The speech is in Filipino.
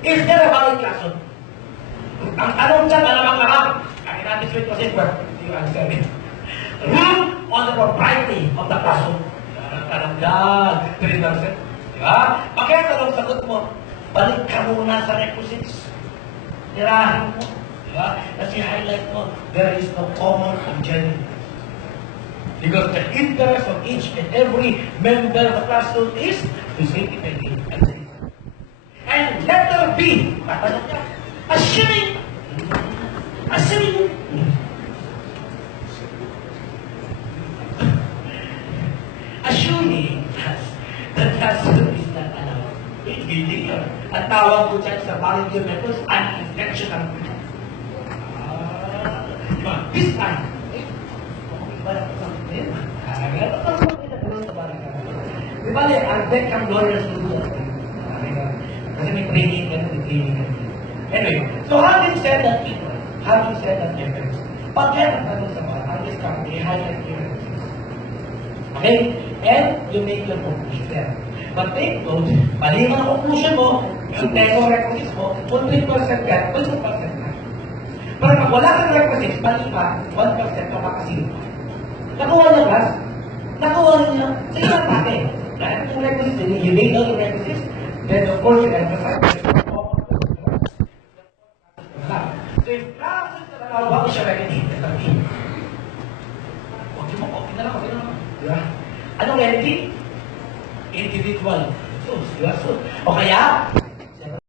Is there a valid classroom? Ang tanong dyan, alam, kahit natin sweet kasi, you answer me. Rule on the propriety of the classroom. Tanong dyan, 3%. Diba? Bakit anong sagot mo? Balik ka muna sa requisites. Tirahin mo. Diba? Kasi highlight mo, there is no common objective. Because the interest of each and every member of the classroom is to say it again. And letter B, tatanong ka, assuming that classroom is not allowed. It's illegal. Ang tawag po dyan sa volunteer methods, unintentional. This time, di ba ang deck ang lawyers to do that? Kasi may training ka, may training ka. Anyway, so having said that, difference, pagkat ang tanong sa mga, ang discovery, highlight your references. Okay? And you make your conclusion there. But take note, mali ang conclusion mo, yung teso requisites mo, kung 3% ka, 12% ka. Pero pag wala kang requisites, mali pa, 1% ka makasino. Nakuha niya, class? Nakuha niya. Sige lang natin. Dahil yung requisites, you made all the requisites, then of course you emphasize. So if classes na nalawa ko siya remedy, okay na lang. Diba? Anong remedy? Individual. So, o kaya,